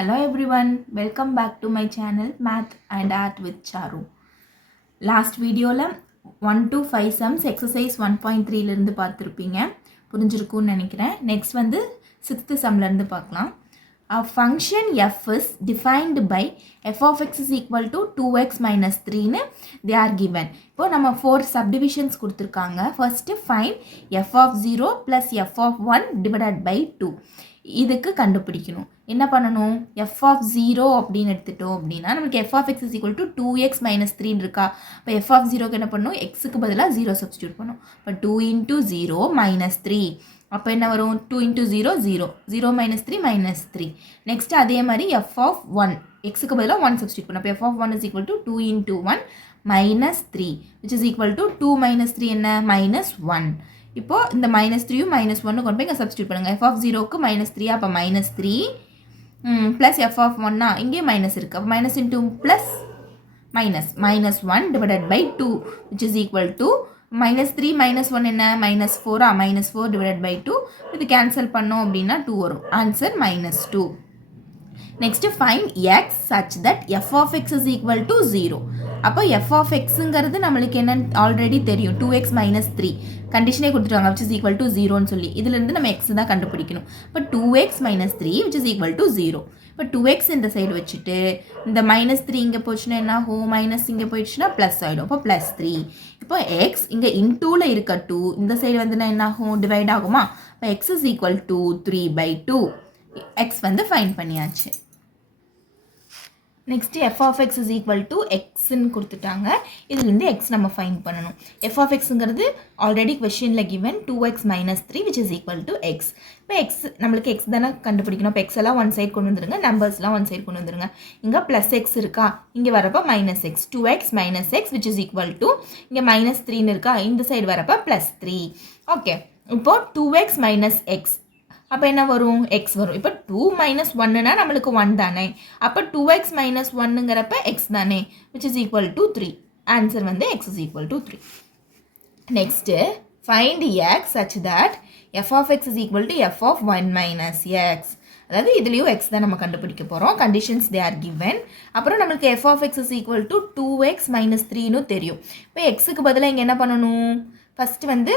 Hello everyone, welcome back to my channel Math and Art with Charu. Last video la 1 to 5 sums exercise 1.3 ல இருந்து பார்த்திருப்பீங்க. புரிஞ்சிருக்கும்னு நினைக்கிறேன். Next வந்து 6th sum ல இருந்து பார்க்கலாம். A function f is defined by f of x is equal to 2x minus 3 னு they are given. இப்போ நம்ம 4 subdivisions கொடுத்திருக்காங்க. First find f of 0 plus f of 1 divided by 2. இதுக்கு கண்டுபிடிக்கணும். என்ன பண்ணணும்? f of 0 அப்படின்னு எடுத்துட்டோம் அப்படின்னா நமக்கு f of x is equal to 2x minus 3 இருக்கா? இப்போ f of 0க்கு என்ன பண்ணணும்? xக்கு பதிலாக 0 substitute பண்ணணும். இப்போ 2 into 0 minus 3. அப்போ என்ன வரும்? 2 into 0 0. 0 minus 3 minus 3. நெக்ஸ்ட் அதே மாதிரி f of 1. xக்கு பதிலாக 1 substitute பண்ணணும். அப்போ f of 1 is equal to 2 into 1 minus 3 which is equal to 2 minus 3 என்ன? minus 1. இப்போ இந்த minus 3 minus 1 கொண்டு போய் இங்கே substitute பண்ணுங்க. f of 0க்கு minus 3 அப்போ minus 3 plus f of 1 இங்கே minus இருக்கு. அப்போ minus into plus minus 1 divided by 2 which is equal to minus 3 minus 1 என்ன? minus 4 minus 4 divided by 2 இது cancel பண்ணோம் அப்படின்னா 2 வரும். answer minus 2. Next find x such that f of x is equal to 0. அப்போ f of xங்கிறது நம்மளுக்கு என்ன already தெரியும் 2x minus 3 கண்டிஷனே கொடுத்துட்டாங்க which is equal to 0ன்னு சொல்லி இதிலிருந்து நம்ம x தான் கண்டுபிடிக்கணும். இப்போ 2x minus 3 which is equal to 0. இப்போ 2x இந்த சைடு வச்சுட்டு இந்த minus 3 இங்கே போச்சுன்னா என்ன ஆகும்? மைனஸ் இங்கே போயிடுச்சுன்னா ப்ளஸ் ஆகிடும். இப்போ ப்ளஸ் 3. இப்போ x இங்கே இன்டூவில் இருக்க 2 இந்த சைடு வந்துன்னா என்ன ஆகும்? டிவைட் ஆகுமா? இப்போ x is equal to 3 by 2. x வந்து ஃபைண்ட் பண்ணியாச்சு. Next f of x is equal to xன்னு கொடுத்துட்டாங்க. இதுலேருந்து x நம்ம ஃபைண்ட் பண்ணணும். f of xங்கிறது ஆல்ரெடி கொஷினில் given 2x minus 3 which is equal to x. இப்போ x நம்மளுக்கு x தானே கண்டுபிடிக்கணும். இப்போ x எல்லாம் ஒன் சைட் கொண்டு வந்துருங்க, நம்பர்ஸ்லாம் ஒன் சைட் கொண்டு வந்துருங்க. இங்கே ப்ளஸ் எக்ஸ் இருக்கா, இங்கே வரப்போ minus X 2x minus x which is equal to இங்கே மைனஸ் 3ன்னு இருக்கா, இந்த சைடு வரப்போ ப்ளஸ் 3. ஓகே, இப்போ 2x minus x அப்போ என்ன வரும்? x வரும். இப்போ 2 minus 1னா நம்மளுக்கு 1 தானே. அப்போ 2x minus 1ங்கிறப்ப x தானே which is equal to 3. Answer வந்து x is equal to 3. Next find x such that f of x is equal to f of 1 minus x. அதாவது இதுலேயும் x தான் நம்ம கண்டுபிடிக்க போகிறோம். Conditions they are given. அப்புறம் நம்மளுக்கு f of x is equal to 2x minus 3ன்னு தெரியும். இப்போ xக்கு பதிலாக இங்கே என்ன பண்ணணும்? ஃபஸ்ட்டு வந்து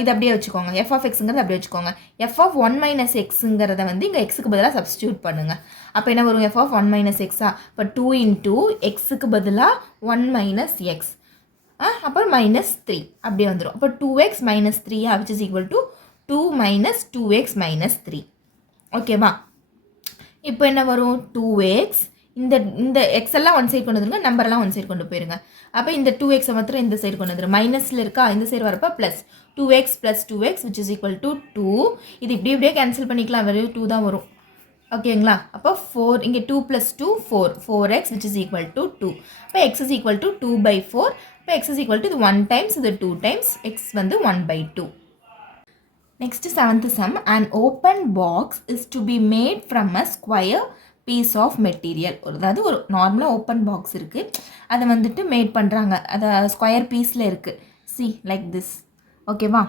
இது அப்படியே வச்சுக்கோங்க. f of xங்கிறது அப்படியே வச்சுக்கோங்க. f of 1 minus xங்கிறத வந்து இங்கே xக்கு பதிலாக சப்ஸ்டியூட் பண்ணுங்கள். அப்போ என்ன வரும்? f of 1 minus x இப்போ 2 into xக்கு பதிலாக 1 minus x அப்புறம் மைனஸ் 3 அப்படியே வந்துடும். அப்போ 2x minus 3 which is equal to 2 minus 2x minus 3. ஓகேவா? இப்போ என்ன வரும்? 2x இந்த எக்ஸ் எல்லாம் ஒன் சைடு கொண்டு வந்துருங்க, நம்பர்லாம் ஒன் சைடு கொண்டு போயிருங்க. அப்போ இந்த 2x மாத்திரம் இந்த சைடு கொண்டு வந்துடும். மைனஸில் இருக்கா, இந்த சைடு வரப்போ plus 2x plus 2x which is equal to 2. இது இப்படியே கேன்சல் பண்ணிக்கலாம், வெறும் 2 தான் வரும். ஓகேங்களா? அப்போ 4 இங்கே 2 plus 2 4x which is equal to 2. அப்போ x is equal to 2 by 4. இப்போ x is equal to இது 1 times இது 2 times x வந்து 1 by 2. Next 7th sum. An open box is to be made from a square piece of material. அதாவது ஒரு நார்மலாக open box இருக்குது, அதை வந்துட்டு மேட் பண்ணுறாங்க. அதை ஸ்கொயர் பீஸில் இருக்குது. See like this. ஓகேவா?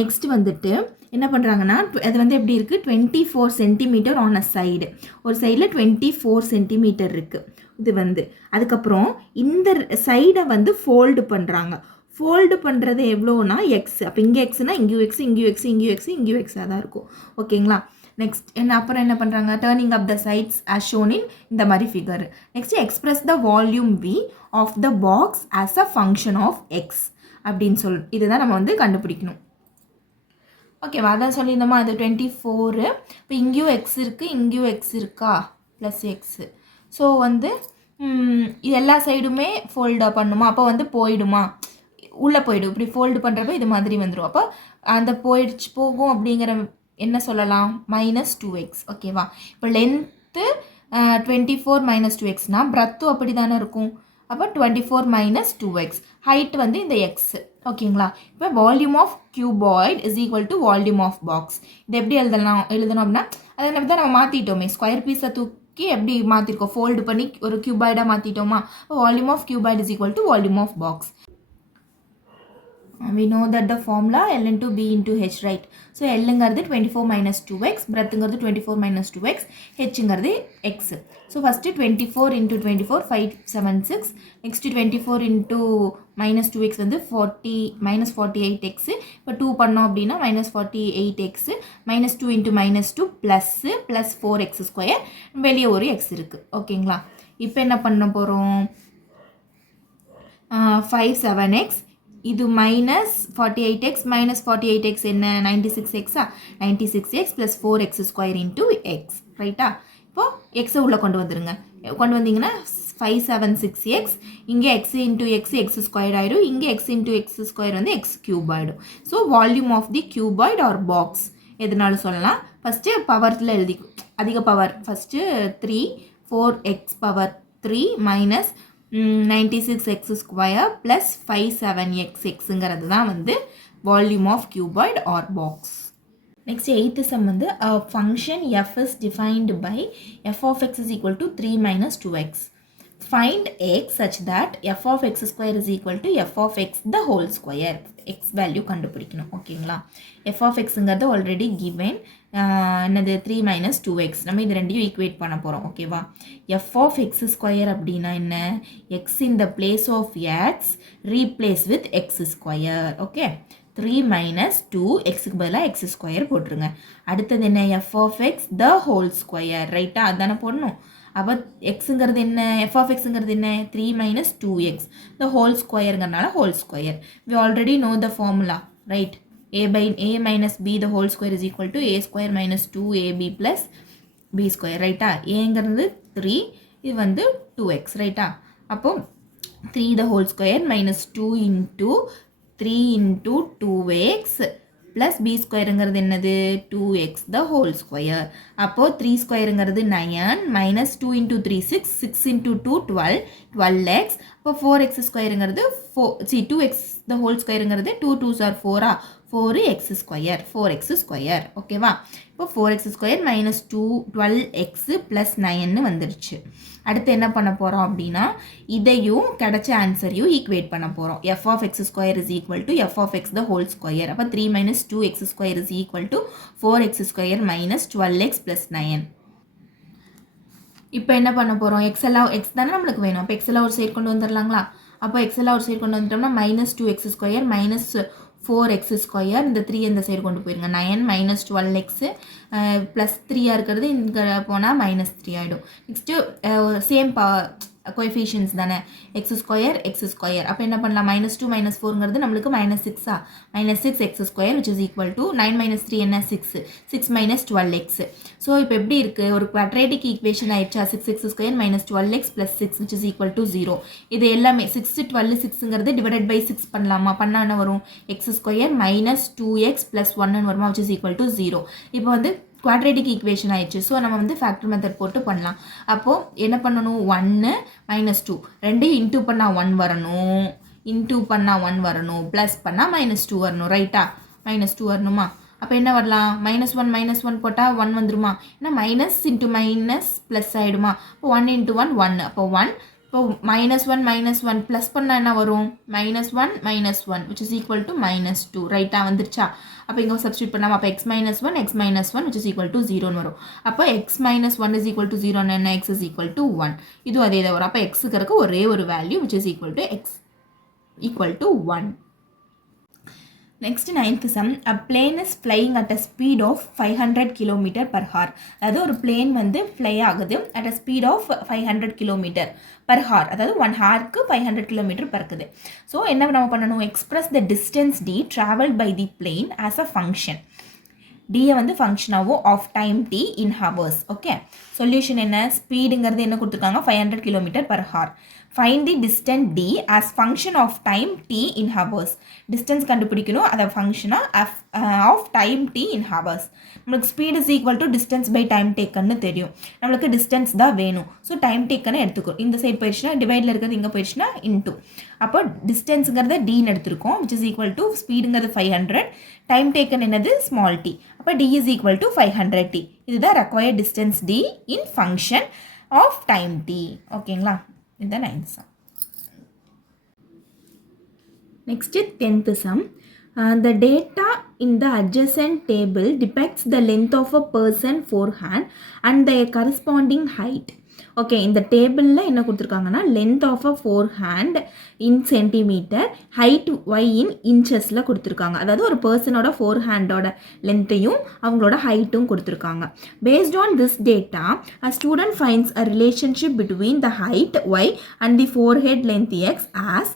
நெக்ஸ்ட் வந்துட்டு என்ன பண்ணுறாங்கன்னா அது வந்து எப்படி இருக்குது? 24 சென்டிமீட்டர் ஆன் அ சைடு. ஒரு சைடில் 24 சென்டிமீட்டர் இருக்குது. இது வந்து அதுக்கப்புறம் இந்த சைடை வந்து ஃபோல்டு பண்ணுறாங்க. ஃபோல்டு பண்ணுறது எவ்வளோனா எக்ஸ். அப்போ இங்கே எக்ஸ்னால் இங்கேயும் எக்ஸ், இங்கேயும் எக்ஸ், இங்கேயும் எக்ஸ், இங்கேயும் எக்ஸாக தான் இருக்கும். ஓகேங்களா? நெக்ஸ்ட் அப்புறம் என்ன பண்ணுறாங்க? Turning up the sides as shown in இந்த மாதிரி figure. Next express the volume v of the box as a function of x அப்படின்னு இதுதான் நம்ம வந்து கண்டுபிடிக்கணும். ஓகேவா? அதான் சொல்லியிருந்தோமா, அது 24. இப்போ இங்கேயும் எக்ஸ் இருக்குது, இங்கேயும் எக்ஸ் இருக்கா, ப்ளஸ் எக்ஸு. ஸோ வந்து இது எல்லா சைடுமே ஃபோல்டாக பண்ணுமா? அப்போ வந்து போயிடுமா? உள்ளே போயிடும். இப்படி ஃபோல்டு பண்ணுறப்ப இது மாதிரி வந்துடும். அப்போ அந்த போகும் அப்படிங்கிற என்ன சொல்லலாம்? Minus 2x. ஓகேவா? இப்போ லென்த்து 24 மைனஸ் 2xனா பிரத்தும் அப்படி தானே இருக்கும். அப்போ 24 மைனஸ் 2x. ஹைட் வந்து இந்த எக்ஸ். ஓகேங்களா? இப்போ volume of cuboid is equal to volume of box. இது எப்படி எழுதணும் அப்படின்னா அதை தான் நம்ம மாற்றிட்டோமே. ஸ்கொயர் பீஸை தூக்கி எப்படி மாற்றிருக்கோம்? ஃபோல்டு பண்ணி ஒரு கியூபாய்டாக மாற்றிட்டோமா? Volume of cuboid is equal to volume of box. we know that the formula L into B into H, right? So L ங்கிறது 24 minus 2x, breadth ங்கிறது 24 minus 2x, H ங்கிறது x. So first 24 into 24, 576. Next 24 into minus 2x வந்து 40 minus 48x. இப்போ 2 பண்ணோம் அப்படின்னா minus 48x, minus 2 into minus 2 plus 4x square, வெளியே ஒரு x இருக்கு. ஓகேங்களா? இப்போ என்ன பண்ண போகிறோம்? 57x, இது minus 48x minus 48x என்ன 96x, 96x plus 4x square into x, ரைட்டா? இப்போ x உள்ள கொண்டு வந்துருங்க. கொண்டு வந்தீங்கன்னா 576x, இங்கே x into x square ஆயிடும், இங்கே x into x square வந்து x cube ஆயிடும். So volume of the cuboid or box எதுனாலும் சொல்லலாம். ஃபஸ்ட்டு பவரில் எழுதி அதிக power first 3 4x power 3 minus 96x square plus 57x தான் வந்து volume of cuboid or box. Next 8th sum வந்து a function f is defined by f of x is equal to 3 minus 2x. Find x such that f of x square is equal to f of x the whole square. x value கண்டுபிடிக்கணும். ஓகேங்களா? f of x ங்கிறது already given. என்னது 3 minus 2x. நம்ம இது ரெண்டையும் equate பண்ண போகிறோம். ஓகேவா? f of x square அப்படின்னா என்ன? x in the place of x replace with x square. Okay? 3 minus 2 xக்கு பதிலாக x square போட்டுருங்க. அடுத்தது என்ன? f of x the whole square. ரைட்டா? அதானே போடணும். அப்போ எக்ஸுங்கிறது என்ன? எஃப் ஆஃப் எக்ஸுங்கிறது என்ன? 3 minus 2x. the whole squareங்கிறனால whole square. we already know the formula, right? a minus b the whole square is equal to a square minus 2ab plus b square, ரைட்டா? ஏங்கிறது 3, இது வந்து 2x, ரைட்டா? அப்போ 3 the whole square minus 2 into 3 into 2x plus b squareங்கிறது என்னது? 2x the whole square. அப்போ 3 squareங்கிறது 9 minus 2 into 3 6, 6 into 2 12, 12x. அப்போ 4x squareங்கிறது 2x the whole squareங்கிறது 2 2s are 4, 4x square, 4x square. ஓகேவா? இப்போ 4x square minus 12x plus 9 வந்துருச்சு. அடுத்து என்ன பண்ண போகிறோம் அப்படின்னா இதையும் கிடைச்ச ஆன்சரையும் ஈக்குவேட் பண்ண போகிறோம். f of x square is equal to f of x the whole square. அப்போ 3 minus 2x square is equal to 4x square minus 12x plus 9. இப்போ என்ன பண்ண போகிறோம்? x தானே நம்மளுக்கு வேணும். அப்போ x எல்லாம் ஒரு சைடு கொண்டு வந்துடலாங்களா? அப்போ x எல்லாம் ஒரு சைடு கொண்டு வந்துட்டோம்னா minus 2x square minus 4x square, இந்த 3 இந்த சைடு கொண்டு போயிருங்க. 9 minus 12x plus 3 இருக்கிறது இங்கே போனால் minus 3 ஆகிடும். நெக்ஸ்ட்டு சேம் கோஎஃபிஷியன்ஸ் தானே, x square அப்போ என்ன பண்ணலாம்? minus 2 minus 4ங்கிறது நம்மளுக்கு minus 6, minus 6x square which is equal to 9 minus 3 என்ன? 6 minus 12x. ஸோ இப்போ எப்படி இருக்குது? ஒரு குவாட்ரேட்டிக் ஈக்குவேஷன் ஆயிடுச்சா? 6x square minus 12x plus 6 which is equal to 0. இது எல்லாமே 6 12 6ங்கிறது டிவைடட் பை 6 பண்ணலாமா? பண்ணால் என்ன வரும்? x square minus 2x plus 1 வருமா? which is equal to 0. இப்போ வந்து குவாட்ரேட்டிக் ஈக்குவேஷன் ஆயிடுச்சு. ஸோ நம்ம வந்து ஃபேக்டர் மெத்தட் போட்டு பண்ணலாம். அப்போது என்ன பண்ணணும்? 1 minus 2 ரெண்டையும் இன்டூ பண்ணால் 1 வரணும், இன்டூ பண்ணால் 1 வரணும், ப்ளஸ் பண்ணால் minus 2 வரணும், ரைட்டா? minus 2 வரணுமா? அப்போ என்ன வரலாம்? minus 1 போட்டால் 1 வந்துருமா? ஏன்னா மைனஸ் இன்ட்டு மைனஸ் ப்ளஸ் ஆகிடுமா? இப்போ 1 into 1 1. அப்போ 1. இப்போ minus 1 ப்ளஸ் பண்ணால் என்ன வரும்? minus 1 which is equal to minus 2, ரைட்டா? வந்துருச்சா? அப்போ இங்கே சப்ஸ்டியூட் பண்ணாமல் அப்போ x minus 1 which is equal to 0 வரும். அப்போ x minus 1 is equal to 0 என்ன? x is equal to 1. இது அதே தான் வரும். அப்போ xக்கு இருக்க ஒரே ஒரு value which is equal to x equal to 1. Next 9th sum, a plane is flying at a speed of 500 km per hour. அதாவது ஒரு plane வந்து fly ஆகுது at a speed of 500 km per hour. அதாவது 1 hourக்கு 500 km பறக்குது. So என்ன நம்ம பண்ணணும்? express the distance d traveled by the plane as a function. d வந்து function ஆகும் of time t in hours. Okay, solution என்ன? ஸ்பீடுங்கிறது என்ன கொடுத்துருக்காங்க? 500 km per hour. Find the distance d as function of time t in hours. Distance கண்டுபிடிக்கணும், அதை function of time t in hours. நம்மளுக்கு speed is equal to distance by time taken தெரியும். நம்மளுக்கு distance தான் வேணும். ஸோ time taken எடுத்துக்கிறோம். இந்த side போயிடுச்சுன்னா டிவைடில் இருக்கிறது இங்கே போயிடுச்சுன்னா இன்டூ. அப்போ டிஸ்டன்ஸுங்கிறத dன்னு எடுத்துருக்கோம் which is equal to ஸ்பீடுங்கிறது 500, time taken என்னது? small t. அப்போ d is equal to 500t. இதுதான் required distance d in function of time t. ஓகேங்களா? இந்த 9th sum. Next, 10th sum. The data in the adjacent table depicts the length of a person forehand and their corresponding height. Okay, இந்த டேபிளில் என்ன கொடுத்துருக்காங்கன்னா length of a forehead in centimetre, height Y in இன்ச்சஸில் கொடுத்துருக்காங்க. அதாவது ஒரு பர்சனோட four ஹேண்டோட லென்த்தையும் அவங்களோட ஹைட்டும் கொடுத்துருக்காங்க. Based on this data a student finds a relationship between the height Y and the forehead length X as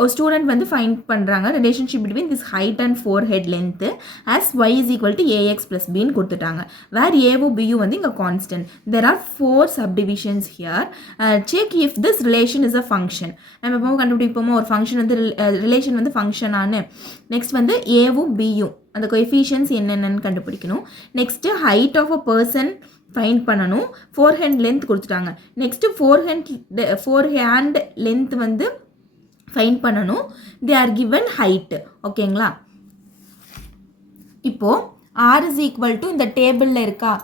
ஒரு student வந்து find பண்ணுறாங்க relationship between this height and forehead length as Y is equal to ax plus பின்னு கொடுத்துட்டாங்க. Where ஏவும் பியும் வந்து இங்கே constant. There are 4 subdivisions here. Check if this relation is a function. நம்ம எப்போ கண்டுபிடிப்போமோ ஒரு ஃபங்க்ஷன் வந்து ரிலேஷன் வந்து ஃபங்க்ஷனானு. நெக்ஸ்ட் வந்து ஏவும் பியும் அந்த கோஎஃபிஷியன்ஸ் என்னென்னு கண்டுபிடிக்கணும். Next height of a person find பண்ணணும். ஃபோர் ஹேண்ட் லென்த் கொடுத்துட்டாங்க. நெக்ஸ்ட்டு ஃபோர் ஹேண்ட் லென்த் வந்து ஃபைண்ட் பண்ணணும். They are given height. ஓகேங்களா? இப்போது ஆர் இஸ் ஈக்குவல் டு இந்த டேபிளில் இருக்கா,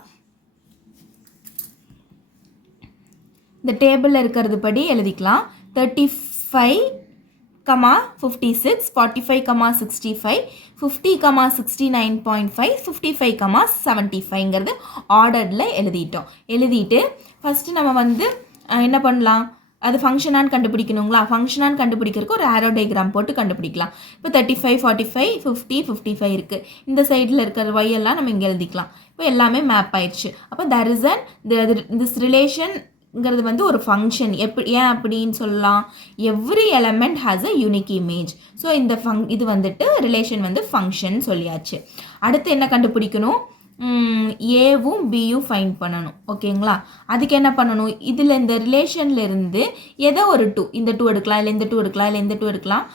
இந்த டேபிளில் இருக்கிறது படி எழுதிக்கலாம். 35, 56, 45, 65, 50, 69.5, 55, 75ங்கிறது ஆர்டரில் எழுதிட்டோம். எழுதிட்டு ஃபஸ்ட்டு நம்ம வந்து என்ன பண்ணலாம், அது ஃபங்க்ஷனான்னு கண்டுபிடிக்கணுங்களா? ஃபங்க்ஷனான்னு கண்டுபிடிக்கிறதுக்கு ஒரு ஆரோ டயக்ராம் போட்டு கண்டுபிடிக்கலாம். இப்போ 35, 45, 50, 55 இருக்குது. இந்த சைடில் இருக்கிற ஒய்யெல்லாம் நம்ம இங்கே எழுதிக்கலாம். இப்போ எல்லாமே மேப் ஆயிடுச்சு. அப்போ தட் இஸ் திஸ் ரிலேஷன்ங்கிறது வந்து ஒரு ஃபங்க்ஷன். ஏன் அப்படின்னு சொல்லலாம், every element has a unique image. So இந்த இது வந்துட்டு ரிலேஷன் வந்து ஃபங்க்ஷன் சொல்லியாச்சு. அடுத்து என்ன கண்டுபிடிக்கணும், ஏவும் பியும் ஃபைண்ட் பண்ணணும். ஓகேங்களா? அதுக்கு என்ன பண்ணணும், இதில் இந்த ரிலேஷன்லேருந்து ஏதோ ஒரு 2, இந்த 2 எடுக்கலாம், இல்லை இந்த 2 எடுக்கலாம், இல்லை இந்த 2 எடுக்கலாம்.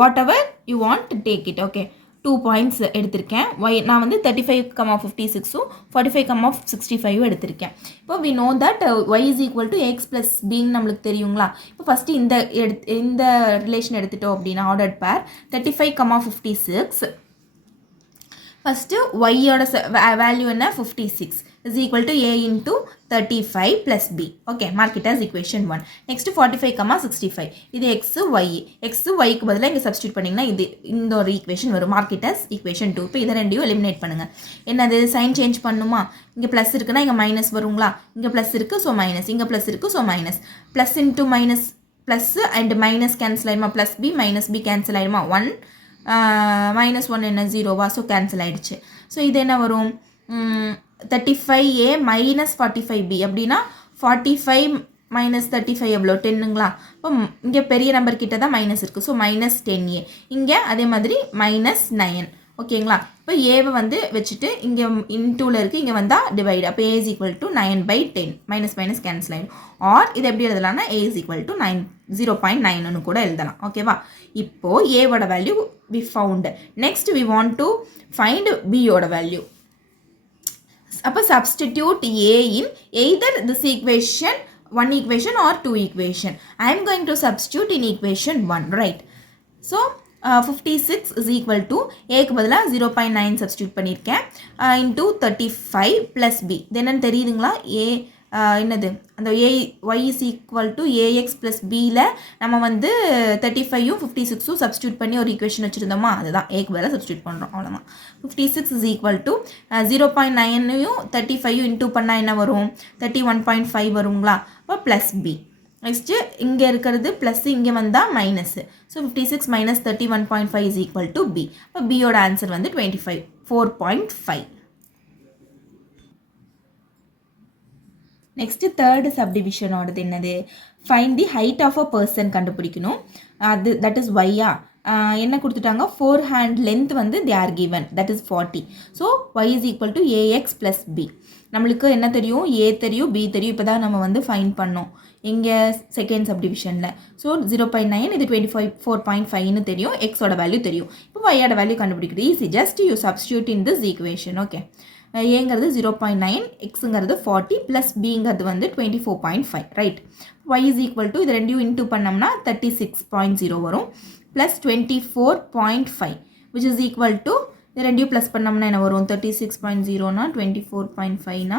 Whatever you want to take it. Okay, 2 points எடுத்திருக்கேன். நான் வந்து 35, 56ம் 45, 65 எடுத்திருக்கேன். இப்போ we know that Y is equal to X plus பின்னு நம்மளுக்கு தெரியுங்களா? இப்போ ஃபஸ்ட்டு இந்த ரிலேஷன் எடுத்துட்டோம் அப்படின்னா ஆர்டர்ட் பேர் 35, 56. ஃபஸ்ட்டு ஒய்யோட வேல்யூ என்ன, 56 is equal to a into 35 plus b. Okay, mark it as equation 1. Next 45, 65 இது எக்ஸு ஒய்க்கு பதிலாக இங்கே சப்ஸ்டியூட் பண்ணிங்கன்னா இந்த ஒரு ஈக்குவேஷன் வரும். Mark it as equation 2. இப்போ இதை ரெண்டையும் எலிமினேட் பண்ணுங்கள். என்னது, சைன் சேஞ்ச் பண்ணுமா? இங்கே ப்ளஸ் இருக்குன்னா இங்கே மைனஸ் வருங்களா? இங்கே ப்ளஸ் இருக்குது ஸோ மைனஸ், இங்கே ப்ளஸ் இருக்குது so minus. Plus into minus plus and minus cancel ஆகிடுமா? Plus B minus B cancel ஆகிடுமா? 1 -1 என்ன 0வா? ஸோ கேன்சல் ஆகிடுச்சு. ஸோ இது என்ன வரும், 35a minus 45b அப்படின்னா 45 minus 35 எவ்வளோ, 10ங்களா? இப்போ இங்கே பெரிய நம்பர் கிட்ட தான் மைனஸ் இருக்குது. So -10a. இங்கே அதே மாதிரி -9. ஓகேங்களா? இப்போ ஏவை வந்து வச்சுட்டு இங்கே இன்டூவில் இருக்குது, இங்கே வந்தால் டிவைடு. அப்போ a is equal to 9/10. Minus cancel ஆகிடும். ஆர் இது எப்படி எழுதலாம்னா a is equal to 0.9ன்னு கூட எழுதலாம். ஓகேவா? இப்போது ஏவோட value we found. Next we want to find பியோட வேல்யூ. அப்போ substitute a in either this equation 1 equation or 2 equation. I am going to substitute in equation 1, right? So 56 is equal to ஏக்கு பதிலாக 0.9 substitute பண்ணியிருக்கேன் into 35 plus B. இது என்னன்னு தெரியுதுங்களா? A என்னது, அந்த y is equal to ax plus பியில் நம்ம வந்து 35யும் 56ம் சப்ஸ்டியூட் பண்ணி ஒரு ஈக்குவேஷன் வச்சுருந்தோமா, அதுதான் ஏக்கு பதிலாக சப்ஸ்டியூட் பண்ணுறோம். அவ்வளோதான். 56 இஸ் ஈக்குவல் டு 0.9யும் 35யும் இன்டூ பண்ணால் என்ன வரும், 31.5 வருங்களா? அப்போ ப்ளஸ் பி. நெக்ஸ்ட்டு இங்கே இருக்கிறது ப்ளஸ், இங்கே வந்தால் minus. So 56 minus 31.5 is equal to b. இப்போ பியோட ஆன்சர் வந்து 4.5. நெக்ஸ்ட்டு தேர்டு சப்டிவிஷனோடது என்னது, find the height of a person கண்டுபிடிக்கணும். அது தட் இஸ் ஒய்யா. என்ன கொடுத்துட்டாங்க, ஃபோர் ஹேண்ட் லென்த் வந்து they are given, that is 40. So y is equal to ax plus b. நம்மளுக்கு என்ன தெரியும், ஏ தெரியும், பி தெரியும். இப்போ தான் நம்ம வந்து ஃபைண்ட் பண்ணோம் இங்கே செகண்ட் சப்டிவிஷனில். ஸோ 0.9, இது 4.5ன்னு தெரியும். எக்ஸோட வேல்யூ தெரியும். இப்போ ஒய்யோட வேல்யூ கண்டுபிடிக்கிறது easy. Just you substitute in this equation. Okay, ஏங்கிறது 0.9, எக்ஸுங்கிறது 40 ப்ளஸ் பிங்கிறது வந்து 24.5, right? y is equal to இது ரெண்டையும் இன்டூ பண்ணோம்னா 36.0 வரும் plus 24.5 which is equal to இது ரெண்டையும் ப்ளஸ் பண்ணோம்னா என்ன வரும், 36.0னா 24.5னா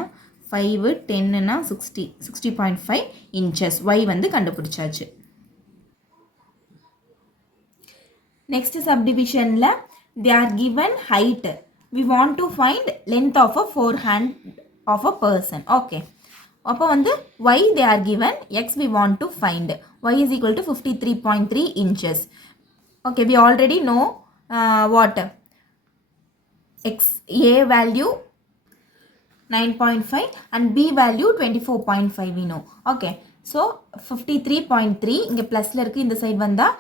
5, 10னா 60.5 இன்ச்சஸ். y வந்து கண்டுபிடிச்சாச்சு. நெக்ஸ்ட் சப்டிவிஷனில் they are given height. We want to find length of a forehand of a person. Okay. அப்போ வந்து y they are given, x we want to find. Y is equal to 53.3 inches. Okay, we already know what? X, A value 9.5 and B value 24.5 we know. Okay. So 53.3 இங்கே ப்ளஸில் இருக்குது, இந்த side வந்தால்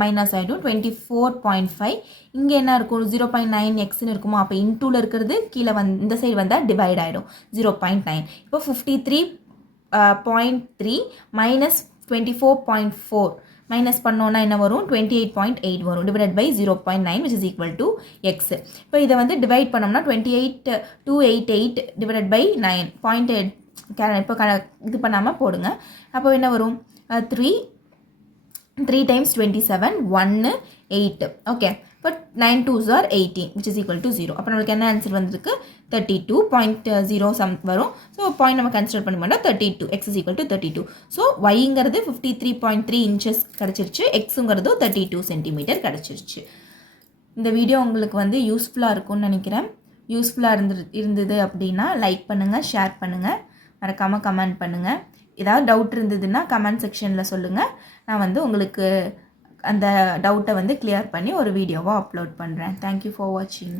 minus ஆகிடும். 24.5 இங்கே என்ன இருக்கும்? 0.9 எக்ஸ்ன்னு இருக்குமோ, அப்போ இன்டூவில் இருக்கிறது கீழே இந்த சைடு வந்தால் டிவைட் ஆகிடும் 0.9. இப்போ 53.3 மைனஸ் 24.4 மைனஸ் பண்ணோன்னா என்ன வரும்? 28.8 வரும். Divide by 0.9 which is equal to x. இப்போ இதை வந்து டிவைட் பண்ணோம்னா 28,288 டிவைட் பை 9.8 இப்போ இது பண்ணாமல் போடுங்க. அப்போ என்ன வரும்? 3 times 27 1 8. ஓகே, இப்போ 9 2s are 18 which is equal to 0. அப்போ நம்மளுக்கு என்ன ஆன்சர் வந்திருக்கு? 32.0 சம் வரும். ஸோ பாயிண்ட் நம்ம கன்சிடர் பண்ண 32, x is equal to 32. So yங்கிறது 53.3 inches கிடச்சிருச்சு, எக்ஸுங்கிறது 32 சென்டிமீட்டர் கிடச்சிருச்சு. இந்த வீடியோ உங்களுக்கு வந்து யூஸ்ஃபுல்லாக இருக்கும்னு நினைக்கிறேன். யூஸ்ஃபுல்லாக இருந்தது அப்படின்னா லைக் பண்ணுங்கள், ஷேர் பண்ணுங்கள், மறக்காமல் கமெண்ட் பண்ணுங்கள். ஏதாவது டவுட் இருந்ததுன்னா கமெண்ட் செக்ஷனில் சொல்லுங்கள். நான் வந்து உங்களுக்கு அந்த டவுட்டை வந்து கிளியர் பண்ணி ஒரு வீடியோவாக அப்லோட் பண்ணுறேன். தேங்க்யூ ஃபார் வாட்சிங்.